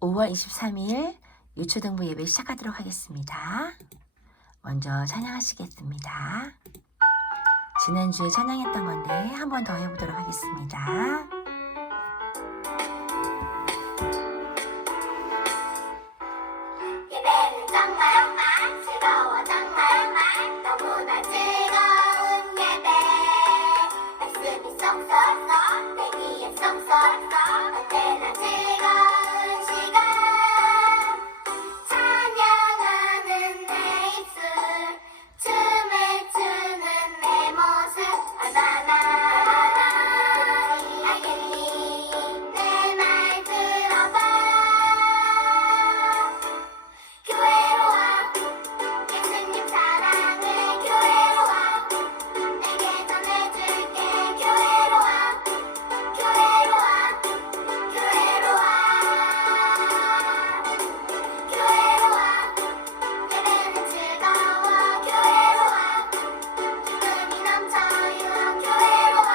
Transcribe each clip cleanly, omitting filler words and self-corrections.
5월 23일 유초등부 예배 시작하도록 하겠습니다. 먼저 찬양하시겠습니다. 지난주에 찬양했던 건데 한 번 더 해보도록 하겠습니다. 예배는 정말 즐거워 정말 너무나 즐거운 예배 말씀이 쏙쏙쏙 내 귀에 쏙쏙쏙 언제나 즐거운 시간 찬양하는 내 입술 춤을 추는 내 모습 얼마나 알겠니 내 말 들어봐 교회로 와 예수님 사랑을 교회로 와 내게 전해줄게 교회로 와 교회로 와 교회로 와 교회로 와 예배는 즐거워 교회로 와 기쁨이 넘쳐요 교회로 와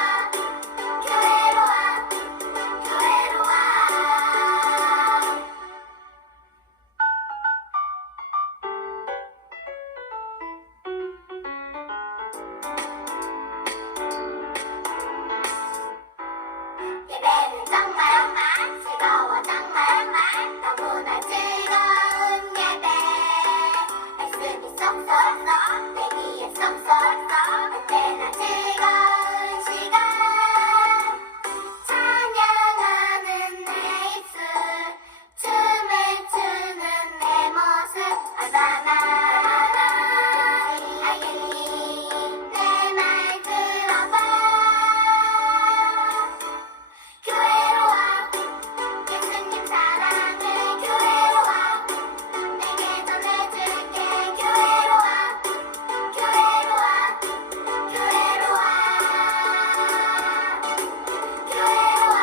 교회로 와 교회로 와 예배는 정말 즐거워 정말 너무나 즐거운 예배 말씀이 쏙쏙쏙 내 귀에 쏙쏙쏙 언제나 즐거운 시간 찬양하는 내 입술 춤을 추는 내 모습 얼마나 알겠니 내 말 들어봐 교회로 와 예수님 사랑을 교회로 와 내게 전해줄게 교회로 와 교회로 와 교회로 와 교회로 와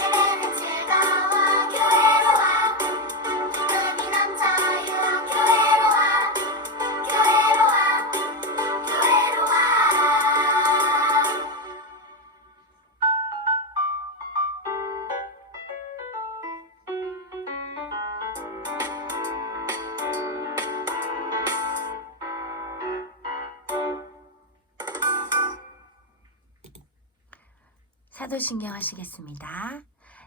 예배는 즐거워 교회로 와 기쁨이 넘쳐요 교회로 와 교회로 와 교회로 와 사도신경 하시겠습니다.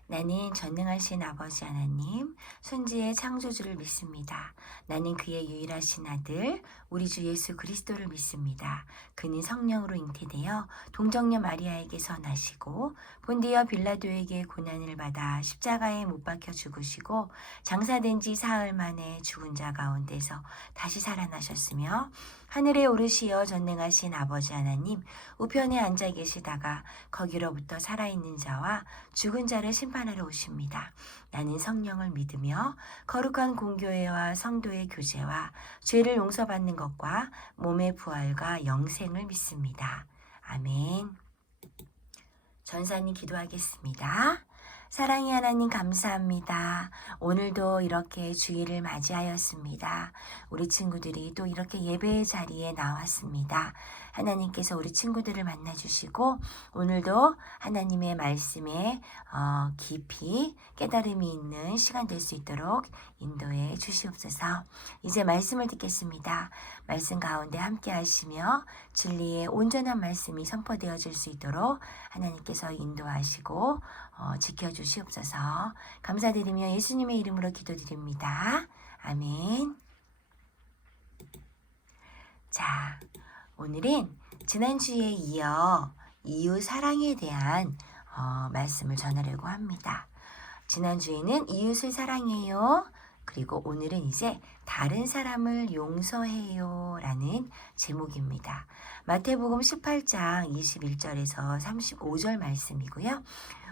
나는 전능하신 아버지 하나님, 순지의 창조주를 믿습니다. 나는 그의 유일하신 아들, 우리 주 예수 그리스도를 믿습니다. 그는 성령으로 잉태되어 동정녀 마리아에게서 나시고 본디어 빌라도에게 고난을 받아 십자가에 못 박혀 죽으시고 장사된 지 사흘 만에 죽은 자 가운데서 다시 살아나셨으며 하늘에 오르시어 전능하신 아버지 하나님 우편에 앉아 계시다가 거기로부터 살아있는 자와 죽은 자를 심판하러 오십니다. 나는 성령을 믿으며 거룩한 공교회와 성도의 교제와 죄를 용서받는 것과 몸의 부활과 영생을 믿습니다. 아멘. 전사님 기도하겠습니다. 사랑의 하나님 감사합니다. 오늘도 이렇게 주일을 맞이하였습니다. 우리 친구들이 또 이렇게 예배의 자리에 나왔습니다. 하나님께서 우리 친구들을 만나주시고 오늘도 하나님의 말씀에 깊이 깨달음이 있는 시간 될 수 있도록 인도해 주시옵소서. 이제 말씀을 듣겠습니다. 말씀 가운데 함께 하시며 진리의 온전한 말씀이 선포되어질 수 있도록 하나님께서 인도하시고 지켜주시옵소서. 감사드리며 예수님의 이름으로 기도드립니다. 아멘. 자, 오늘은 지난주에 이어 이웃 사랑에 대한 말씀을 전하려고 합니다. 지난주에는 이웃을 사랑해요. 그리고 오늘은 이제 다른 사람을 용서해요 라는 제목입니다. 마태복음 18장 21절에서 35절 말씀이고요.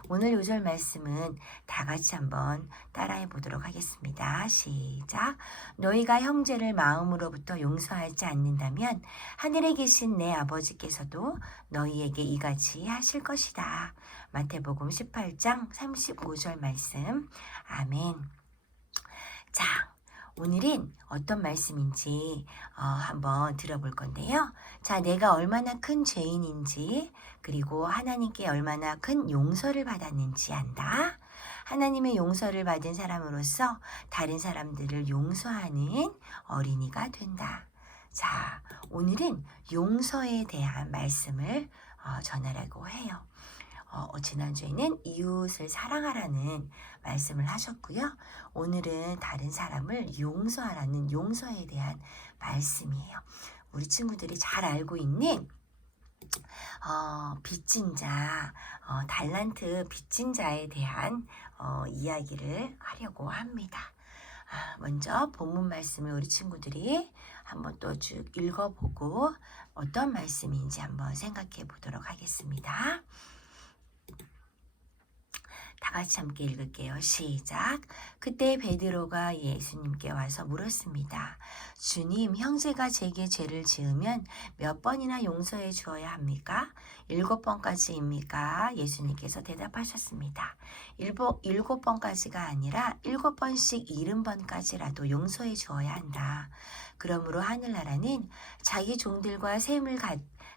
오늘 요절 말씀은 다 같이 한번 따라해 보도록 하겠습니다. 시작. 너희가 형제를 마음으로부터 용서하지 않는다면 하늘에 계신 내 아버지께서도 너희에게 이같이 하실 것이다. 마태복음 18장 35절 말씀. 아멘. 자, 오늘은 어떤 말씀인지 한번 들어볼 건데요. 자, 내가 얼마나 큰 죄인인지 그리고 하나님께 얼마나 큰 용서를 받았는지 안다. 하나님의 용서를 받은 사람으로서 다른 사람들을 용서하는 어린이가 된다. 자, 오늘은 용서에 대한 말씀을 전하려고 해요. 지난주에는 이웃을 사랑하라는 말씀을 하셨고요. 오늘은 다른 사람을 용서하라는 용서에 대한 말씀이에요. 우리 친구들이 잘 알고 있는 빚진 자, 달란트 빚진 자에 대한 이야기를 하려고 합니다. 먼저 본문 말씀을 우리 친구들이 한번 또 쭉 읽어보고 어떤 말씀인지 한번 생각해 보도록 하겠습니다. 다 같이 함께 읽을게요. 시작. 그때 베드로가 예수님께 와서 물었습니다. 주님, 형제가 제게 죄를 지으면 몇 번이나 용서해 주어야 합니까? 7번까지입니까? 예수님께서 대답하셨습니다. 7번까지가 아니라 7번씩 70번까지라도 용서해 주어야 한다. 그러므로 하늘나라는 자기 종들과 셈을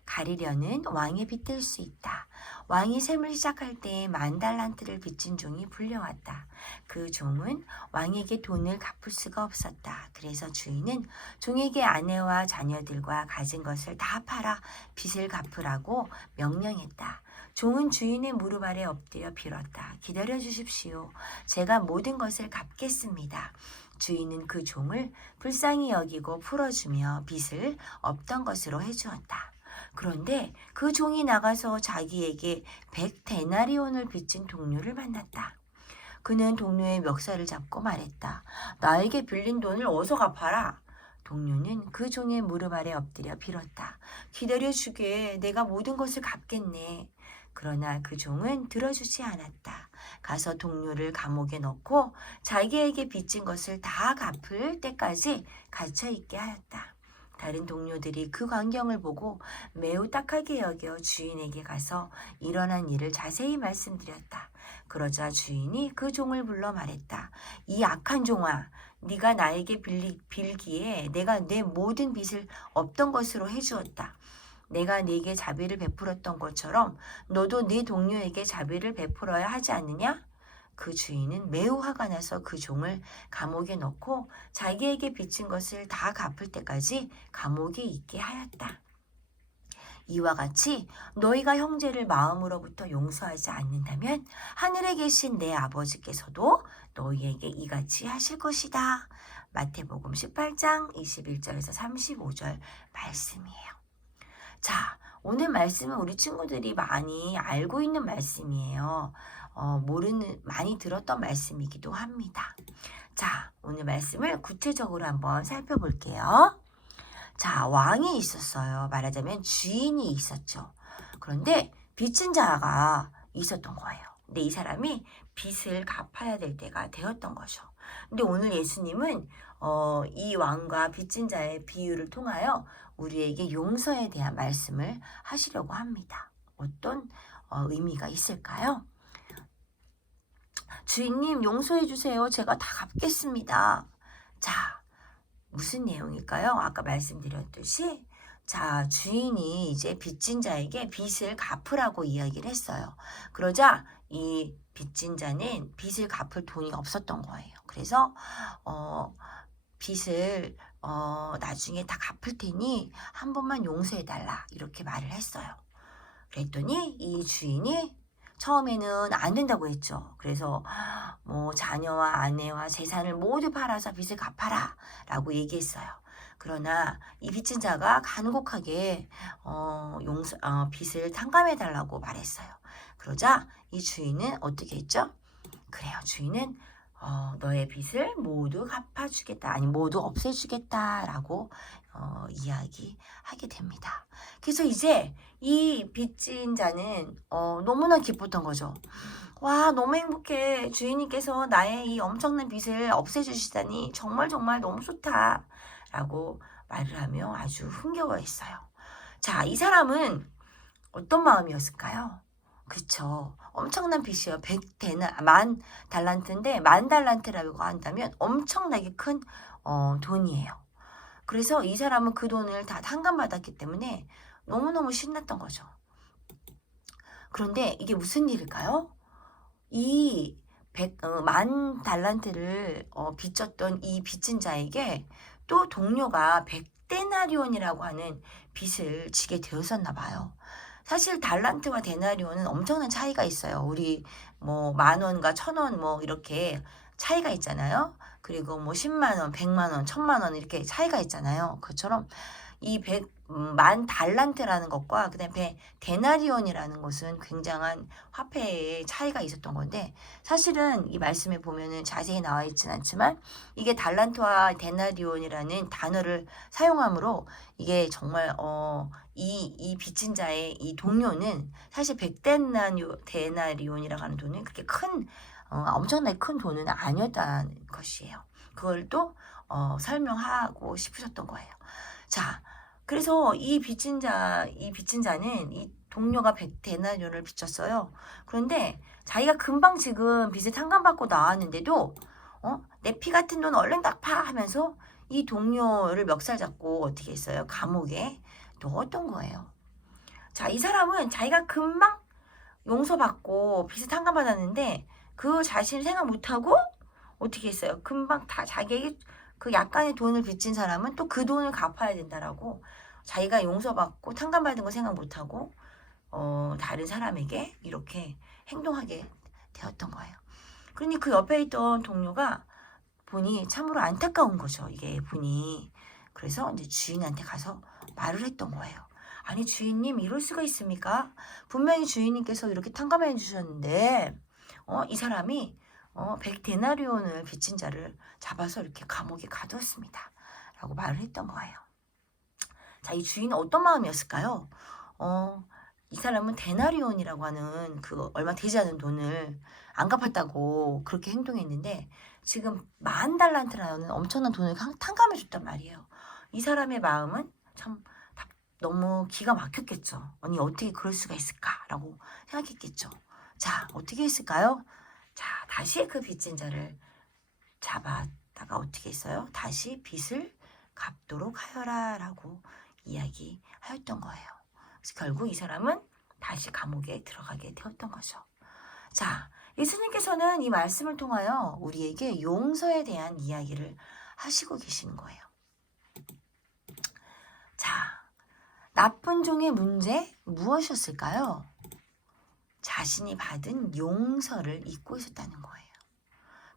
가리려는 왕에 빗댈 수 있다. 왕이 셈을 시작할 때 10,000달란트를 빚진 종이 불려왔다. 그 종은 왕에게 돈을 갚을 수가 없었다. 그래서 주인은 종에게 아내와 자녀들과 가진 것을 다 팔아 빚을 갚으라고 명령했다. 종은 주인의 무릎 아래 엎드려 빌었다. 기다려 주십시오. 제가 모든 것을 갚겠습니다. 주인은 그 종을 불쌍히 여기고 풀어주며 빚을 없던 것으로 해주었다. 그런데 그 종이 나가서 자기에게 100데나리온을 빚진 동료를 만났다. 그는 동료의 멱살을 잡고 말했다. 나에게 빌린 돈을 어서 갚아라. 동료는 그 종의 무릎 아래 엎드려 빌었다. 기다려주게. 내가 모든 것을 갚겠네. 그러나 그 종은 들어주지 않았다. 가서 동료를 감옥에 넣고 자기에게 빚진 것을 다 갚을 때까지 갇혀있게 하였다. 다른 동료들이 그 광경을 보고 매우 딱하게 여겨 주인에게 가서 일어난 일을 자세히 말씀드렸다. 그러자 주인이 그 종을 불러 말했다. 이 악한 종아, 네가 나에게 빌기에 내가 내 모든 빚을 없던 것으로 해주었다. 내가 네게 자비를 베풀었던 것처럼 너도 네 동료에게 자비를 베풀어야 하지 않느냐? 그 주인은 매우 화가 나서 그 종을 감옥에 넣고 자기에게 빚진 것을 다 갚을 때까지 감옥에 있게 하였다. 이와 같이 너희가 형제를 마음으로부터 용서하지 않는다면 하늘에 계신 내 아버지께서도 너희에게 이같이 하실 것이다. 마태복음 18장 21절에서 35절 말씀이에요. 자, 오늘 말씀은 우리 친구들이 많이 알고 있는 말씀이에요. 많이 들었던 말씀이기도 합니다. 자, 오늘 말씀을 구체적으로 한번 살펴볼게요. 자, 왕이 있었어요. 말하자면 주인이 있었죠. 그런데 빚진 자가 있었던 거예요. 근데 이 사람이 빚을 갚아야 될 때가 되었던 거죠. 근데 오늘 예수님은 이 왕과 빚진 자의 비유를 통하여 우리에게 용서에 대한 말씀을 하시려고 합니다. 어떤 의미가 있을까요? 주인님, 용서해 주세요. 제가 다 갚겠습니다. 자, 무슨 내용일까요? 아까 말씀드렸듯이 자, 주인이 이제 빚진 자에게 빚을 갚으라고 이야기를 했어요. 그러자 이 빚진 자는 빚을 갚을 돈이 없었던 거예요. 그래서 빚을 나중에 다 갚을 테니 한 번만 용서해달라 이렇게 말을 했어요. 그랬더니 이 주인이 처음에는 안 된다고 했죠. 그래서 뭐 자녀와 아내와 재산을 모두 팔아서 빚을 갚아라 라고 얘기했어요. 그러나 이 빚진 자가 간곡하게 빚을 탕감해 달라고 말했어요. 그러자 이 주인은 어떻게 했죠? 그래요. 주인은 너의 빚을 모두 갚아주겠다. 아니 모두 없애주겠다라고 이야기하게 됩니다. 그래서 이제 이 빚진 자는 너무나 기뻤던 거죠. 와, 너무 행복해. 주인님께서 나의 이 엄청난 빚을 없애주시다니 정말 정말 너무 좋다. 라고 말을 하며 아주 흥겨워했어요. 자, 이 사람은 어떤 마음이었을까요? 그쵸. 엄청난 빚이에요. 10달란트인데 10,000달란트라고 한다면 엄청나게 큰 돈이에요. 그래서 이 사람은 그 돈을 다 탕감받았기 때문에 너무너무 신났던 거죠. 그런데 이게 무슨 일일까요? 이 만 달란트를 빚졌던 이 빚진 자에게 또 동료가 100데나리온이라고 하는 빚을 지게 되었었나 봐요. 사실 달란트와 데나리온은 엄청난 차이가 있어요. 우리 뭐 10,000원과 1,000원 뭐 이렇게 차이가 있잖아요. 그리고 뭐 10만 원, 100만 원, 1,000만 원 이렇게 차이가 있잖아요. 그처럼 이 만 달란트라는 것과 그다음에 데나리온이라는 것은 굉장한 화폐의 차이가 있었던 건데, 사실은 이 말씀에 보면은 자세히 나와 있지는 않지만 이게 달란트와 데나리온이라는 단어를 사용함으로 이게 정말 이 빚진 자의 이 동료는 사실 100데나리온이라고 하는 돈은 그렇게 큰 엄청나게 큰 돈은 아니었다는 것이에요. 그걸 또 설명하고 싶으셨던 거예요. 자, 그래서 이 빚진 자는 이 동료가 100데나리온을 빚졌어요. 그런데 자기가 금방 지금 빚을 탕감받고 나왔는데도 내 피 같은 돈 얼른 갚아 하면서 이 동료를 멱살 잡고 어떻게 했어요? 감옥에 넣었던 거예요. 자, 이 사람은 자기가 금방 용서받고 빚을 탕감받았는데 그 자신을 생각 못하고 어떻게 했어요? 금방 다 자기에게 그 약간의 돈을 빚진 사람은 또 그 돈을 갚아야 된다라고 자기가 용서받고 탕감받은 거 생각 못하고 다른 사람에게 이렇게 행동하게 되었던 거예요. 그러니 그 옆에 있던 동료가 보니 참으로 안타까운 거죠. 이게 보니. 그래서 이제 주인한테 가서 말을 했던 거예요. 아니 주인님 이럴 수가 있습니까? 분명히 주인님께서 이렇게 탕감해 주셨는데 이 사람이 100데나리온을 빚진 자를 잡아서 이렇게 감옥에 가두었습니다. 라고 말을 했던 거예요. 자, 이 주인은 어떤 마음이었을까요? 이 사람은 데나리온이라고 하는 그 얼마 되지 않은 돈을 안 갚았다고 그렇게 행동했는데 지금 10,000달란트라는 엄청난 돈을 탕감해 줬단 말이에요. 이 사람의 마음은 참 너무 기가 막혔겠죠. 아니 어떻게 그럴 수가 있을까라고 생각했겠죠. 자, 어떻게 했을까요? 자, 다시 그 빚진 자를 잡았다가 어떻게 했어요? 다시 빚을 갚도록 하여라 라고 이야기하였던 거예요. 그래서 결국 이 사람은 다시 감옥에 들어가게 되었던 거죠. 자, 예수님께서는 이 말씀을 통하여 우리에게 용서에 대한 이야기를 하시고 계시는 거예요. 자, 나쁜 종의 문제 무엇이었을까요? 자신이 받은 용서를 잊고 있었다는 거예요.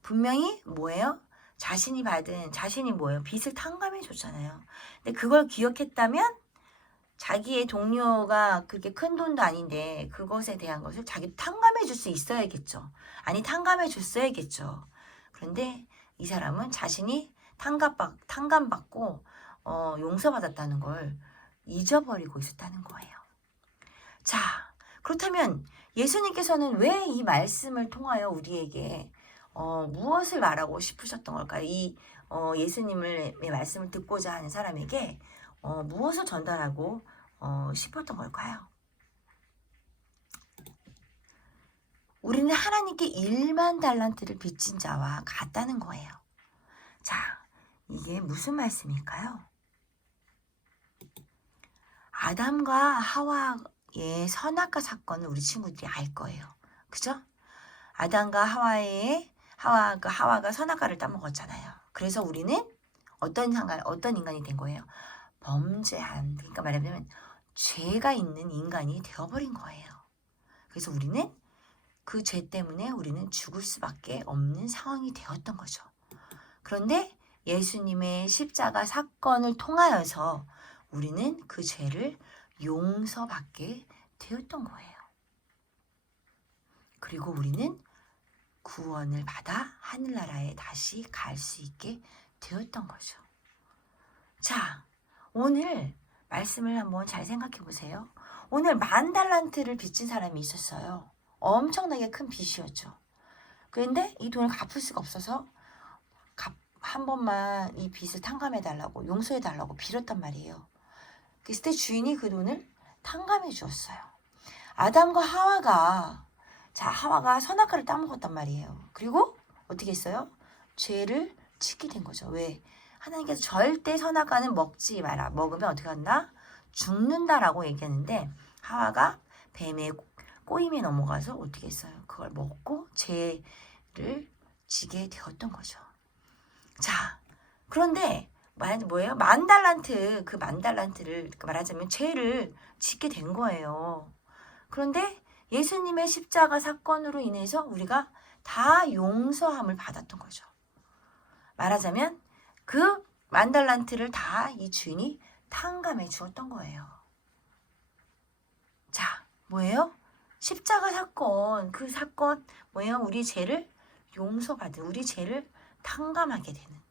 분명히 뭐예요? 자신이 뭐예요? 빚을 탕감해 줬잖아요. 근데 그걸 기억했다면 자기의 동료가 그렇게 큰 돈도 아닌데 그것에 대한 것을 자기 탕감해 줄 수 있어야겠죠. 아니 탕감해 줬어야겠죠. 그런데 이 사람은 자신이 탕감받고 용서받았다는 걸 잊어버리고 있었다는 거예요. 자, 그렇다면 예수님께서는 왜 이 말씀을 통하여 우리에게 무엇을 말하고 싶으셨던 걸까요? 이 예수님의 말씀을 듣고자 하는 사람에게 무엇을 전달하고 싶었던 걸까요? 우리는 하나님께 10,000달란트를 빚진 자와 같다는 거예요. 자, 이게 무슨 말씀일까요? 아담과 하와의 선악과 사건을 우리 친구들이 알 거예요. 그죠? 아담과 하와가 선악과를 따먹었잖아요. 그래서 우리는 어떤 인간이 된 거예요? 범죄한, 그러니까 말하자면 죄가 있는 인간이 되어버린 거예요. 그래서 우리는 그 죄 때문에 우리는 죽을 수밖에 없는 상황이 되었던 거죠. 그런데 예수님의 십자가 사건을 통하여서 우리는 그 죄를 용서받게 되었던 거예요. 그리고 우리는 구원을 받아 하늘나라에 다시 갈 수 있게 되었던 거죠. 자, 오늘 말씀을 한번 잘 생각해 보세요. 오늘 10,000달란트를 빚진 사람이 있었어요. 엄청나게 큰 빚이었죠. 그런데 이 돈을 갚을 수가 없어서 한 번만 이 빚을 탕감해 달라고 용서해 달라고 빌었단 말이에요. 그랬을 때 주인이 그 돈을 탕감해 주었어요. 아담과 하와가 선악과를 따먹었단 말이에요. 그리고 어떻게 했어요? 죄를 짓게 된 거죠. 왜? 하나님께서 절대 선악과는 먹지 마라. 먹으면 어떻게 한다? 죽는다라고 얘기했는데 하와가 뱀의 꼬임에 넘어가서 어떻게 했어요? 그걸 먹고 죄를 지게 되었던 거죠. 자, 그런데 뭐예요? 만 달란트, 그 만 달란트를 말하자면 죄를 짓게 된 거예요. 그런데 예수님의 십자가 사건으로 인해서 우리가 다 용서함을 받았던 거죠. 말하자면 그 만 달란트를 다 이 주인이 탕감해 주었던 거예요. 자, 뭐예요? 십자가 사건, 그 사건 뭐예요? 우리 죄를 용서받은, 우리 죄를 탕감하게 되는,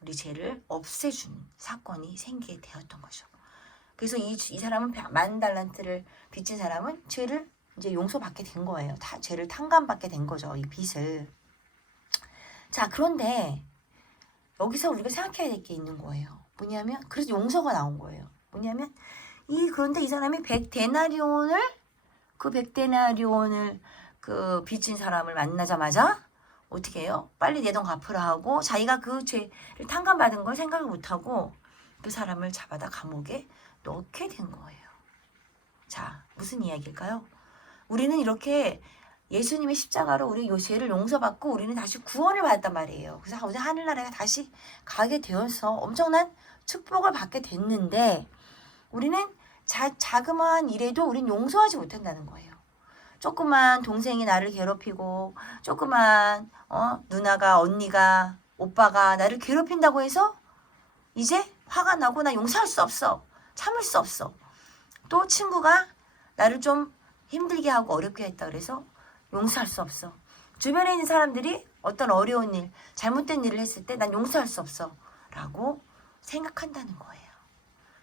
우리 죄를 없애주는 사건이 생기게 되었던 거죠. 그래서 이 사람은 만 달란트를 빚진 사람은 죄를 이제 용서받게 된 거예요. 다 죄를 탕감받게 된 거죠. 이 빚을. 자, 그런데 여기서 우리가 생각해야 될 게 있는 거예요. 뭐냐면 그래서 용서가 나온 거예요. 뭐냐면 그런데 이 사람이 100데나리온을 그 100데나리온을 그 빚진 사람을 만나자마자 어떻게 해요? 빨리 내 돈 갚으라 하고 자기가 그 죄를 탕감받은 걸 생각을 못하고 그 사람을 잡아다 감옥에 넣게 된 거예요. 자, 무슨 이야기일까요? 우리는 이렇게 예수님의 십자가로 우리 요 죄를 용서받고 우리는 다시 구원을 받았단 말이에요. 그래서 우리 하늘나라에 다시 가게 되어서 엄청난 축복을 받게 됐는데 우리는 자그마한 일에도 우리는 용서하지 못한다는 거예요. 조그만 동생이 나를 괴롭히고 조그만 누나가 언니가 오빠가 나를 괴롭힌다고 해서 이제 화가 나고 나 용서할 수 없어. 참을 수 없어. 또 친구가 나를 좀 힘들게 하고 어렵게 했다 그래서 용서할 수 없어. 주변에 있는 사람들이 어떤 어려운 일, 잘못된 일을 했을 때 난 용서할 수 없어 라고 생각한다는 거예요.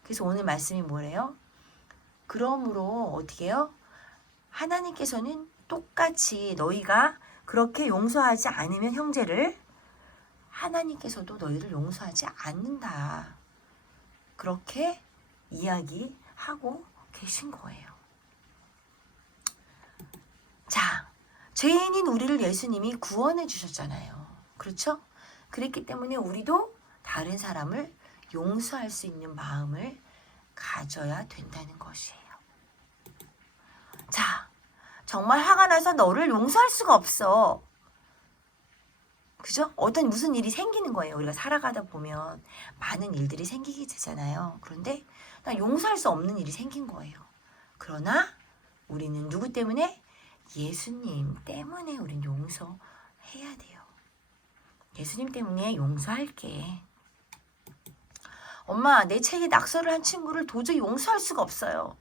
그래서 오늘 말씀이 뭐래요? 그러므로 어떻게 해요? 하나님께서는 똑같이 너희가 그렇게 용서하지 않으면 형제를 하나님께서도 너희를 용서하지 않는다. 그렇게 이야기하고 계신 거예요. 자, 죄인인 우리를 예수님이 구원해 주셨잖아요. 그렇죠? 그랬기 때문에 우리도 다른 사람을 용서할 수 있는 마음을 가져야 된다는 것이에요. 자, 정말 화가 나서 너를 용서할 수가 없어. 그죠? 무슨 일이 생기는 거예요. 우리가 살아가다 보면 많은 일들이 생기게 되잖아요. 그런데 나 용서할 수 없는 일이 생긴 거예요. 그러나 우리는 누구 때문에? 예수님 때문에 우린 용서해야 돼요. 예수님 때문에 용서할게. 엄마, 내 책에 낙서를 한 친구를 도저히 용서할 수가 없어요.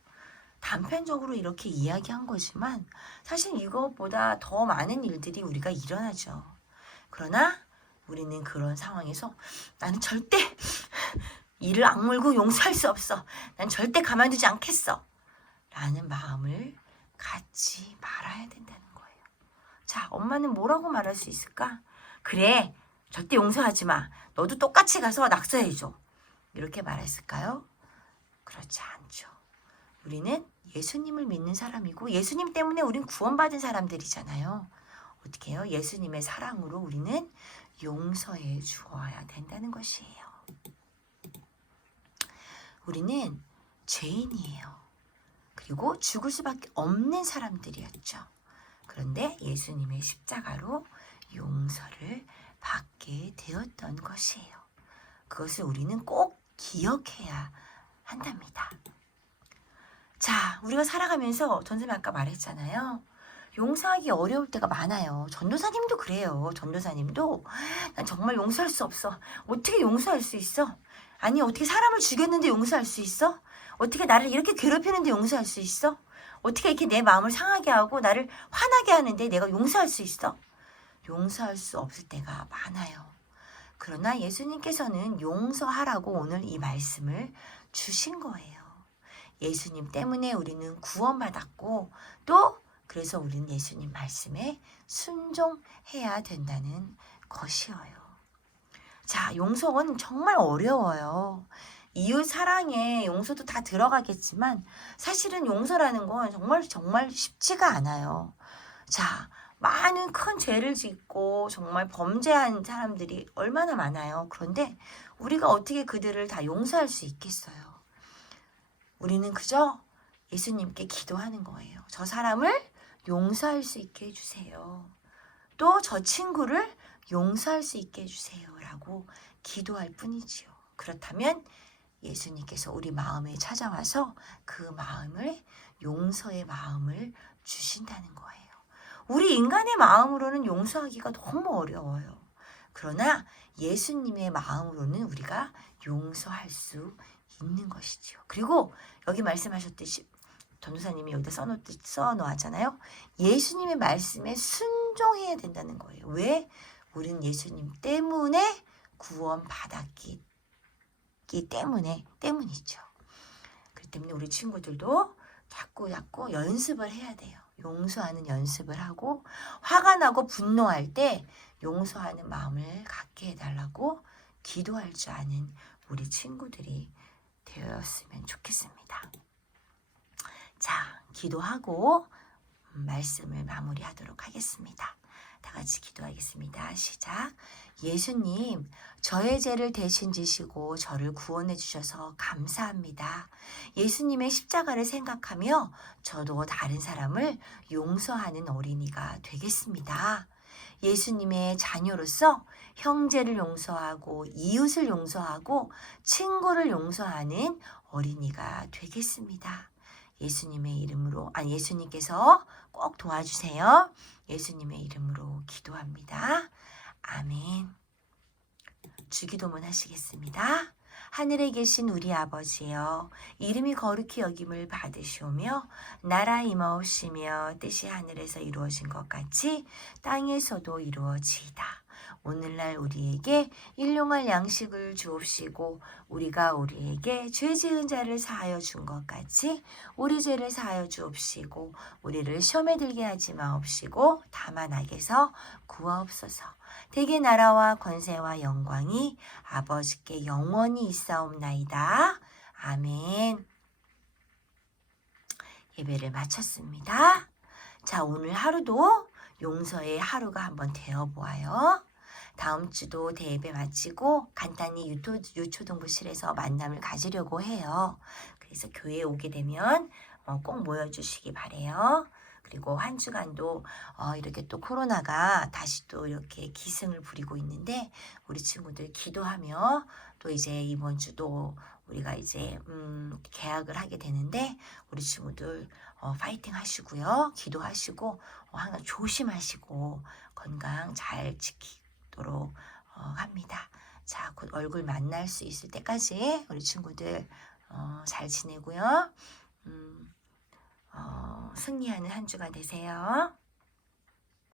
단편적으로 이렇게 이야기한 거지만 사실 이것보다 더 많은 일들이 우리가 일어나죠. 그러나 우리는 그런 상황에서 나는 절대 이를 악물고 용서할 수 없어. 난 절대 가만두지 않겠어. 라는 마음을 갖지 말아야 된다는 거예요. 자, 엄마는 뭐라고 말할 수 있을까? 그래, 절대 용서하지 마. 너도 똑같이 가서 낙서해줘. 이렇게 말했을까요? 그렇지 않죠. 우리는 예수님을 믿는 사람이고 예수님 때문에 우린 구원받은 사람들이잖아요. 어떻게 해요? 예수님의 사랑으로 우리는 용서해 주어야 된다는 것이에요. 우리는 죄인이에요. 그리고 죽을 수밖에 없는 사람들이었죠. 그런데 예수님의 십자가로 용서를 받게 되었던 것이에요. 그것을 우리는 꼭 기억해야 한답니다. 자, 우리가 살아가면서 전선생님 아까 말했잖아요. 용서하기 어려울 때가 많아요. 전도사님도 그래요. 전도사님도 난 정말 용서할 수 없어. 어떻게 용서할 수 있어? 아니, 어떻게 사람을 죽였는데 용서할 수 있어? 어떻게 나를 이렇게 괴롭히는데 용서할 수 있어? 어떻게 이렇게 내 마음을 상하게 하고 나를 화나게 하는데 내가 용서할 수 있어? 용서할 수 없을 때가 많아요. 그러나 예수님께서는 용서하라고 오늘 이 말씀을 주신 거예요. 예수님 때문에 우리는 구원받았고 또 그래서 우리는 예수님 말씀에 순종해야 된다는 것이어요. 자, 용서는 정말 어려워요. 이웃 사랑에 용서도 다 들어가겠지만 사실은 용서라는 건 정말 쉽지가 않아요. 자, 많은 큰 죄를 짓고 정말 범죄한 사람들이 얼마나 많아요. 그런데 우리가 어떻게 그들을 다 용서할 수 있겠어요? 우리는 그저 예수님께 기도하는 거예요. 저 사람을 용서할 수 있게 해주세요. 또 저 친구를 용서할 수 있게 해주세요 라고 기도할 뿐이지요. 그렇다면 예수님께서 우리 마음에 찾아와서 그 마음을 용서의 마음을 주신다는 거예요. 우리 인간의 마음으로는 용서하기가 너무 어려워요. 그러나 예수님의 마음으로는 우리가 용서할 수 있는 것이지요. 그리고 여기 말씀하셨듯이 전도사님이 여기다 써놓았잖아요. 예수님의 말씀에 순종해야 된다는 거예요. 왜? 우리는 예수님 때문에 구원받았기 때문이죠. 그렇기 때문에 우리 친구들도 자꾸 연습을 해야 돼요. 용서하는 연습을 하고 화가 나고 분노할 때 용서하는 마음을 갖게 해달라고 기도할 줄 아는 우리 친구들이 되었으면 좋겠습니다. 자, 기도하고 말씀을 마무리하도록 하겠습니다. 다 같이 기도하겠습니다. 시작. 예수님, 저의 죄를 대신 지시고 저를 구원해 주셔서 감사합니다. 예수님의 십자가를 생각하며 저도 다른 사람을 용서하는 어린이가 되겠습니다. 예수님의 자녀로서 형제를 용서하고 이웃을 용서하고 친구를 용서하는 어린이가 되겠습니다. 예수님의 이름으로, 예수님께서 꼭 도와주세요. 예수님의 이름으로 기도합니다. 아멘. 주기도문 하시겠습니다. 하늘에 계신 우리 아버지여, 이름이 거룩히 여김을 받으시오며 나라 임하옵시며 뜻이 하늘에서 이루어진 것 같이 땅에서도 이루어지이다. 오늘날 우리에게 일용할 양식을 주옵시고 우리가 우리에게 죄 지은 자를 사하여 준 것 같이 우리 죄를 사하여 주옵시고 우리를 시험에 들게 하지 마옵시고 다만 악에서 구하옵소서. 대개 나라와 권세와 영광이 아버지께 영원히 있사옵나이다. 아멘. 예배를 마쳤습니다. 자, 오늘 하루도 용서의 하루가 한번 되어보아요. 다음 주도 대예배 마치고 간단히 유초등부실에서 만남을 가지려고 해요. 그래서 교회에 오게 되면 꼭 모여주시기 바래요. 그리고 한 주간도 이렇게 또 코로나가 다시 또 이렇게 기승을 부리고 있는데 우리 친구들 기도하며 또 이제 이번 주도 우리가 이제 개학을 하게 되는데 우리 친구들 파이팅 하시고요. 기도하시고 항상 조심하시고 건강 잘 지키도록 합니다. 자, 곧 얼굴 만날 수 있을 때까지 우리 친구들 잘 지내고요. 승리하는 한 주가 되세요.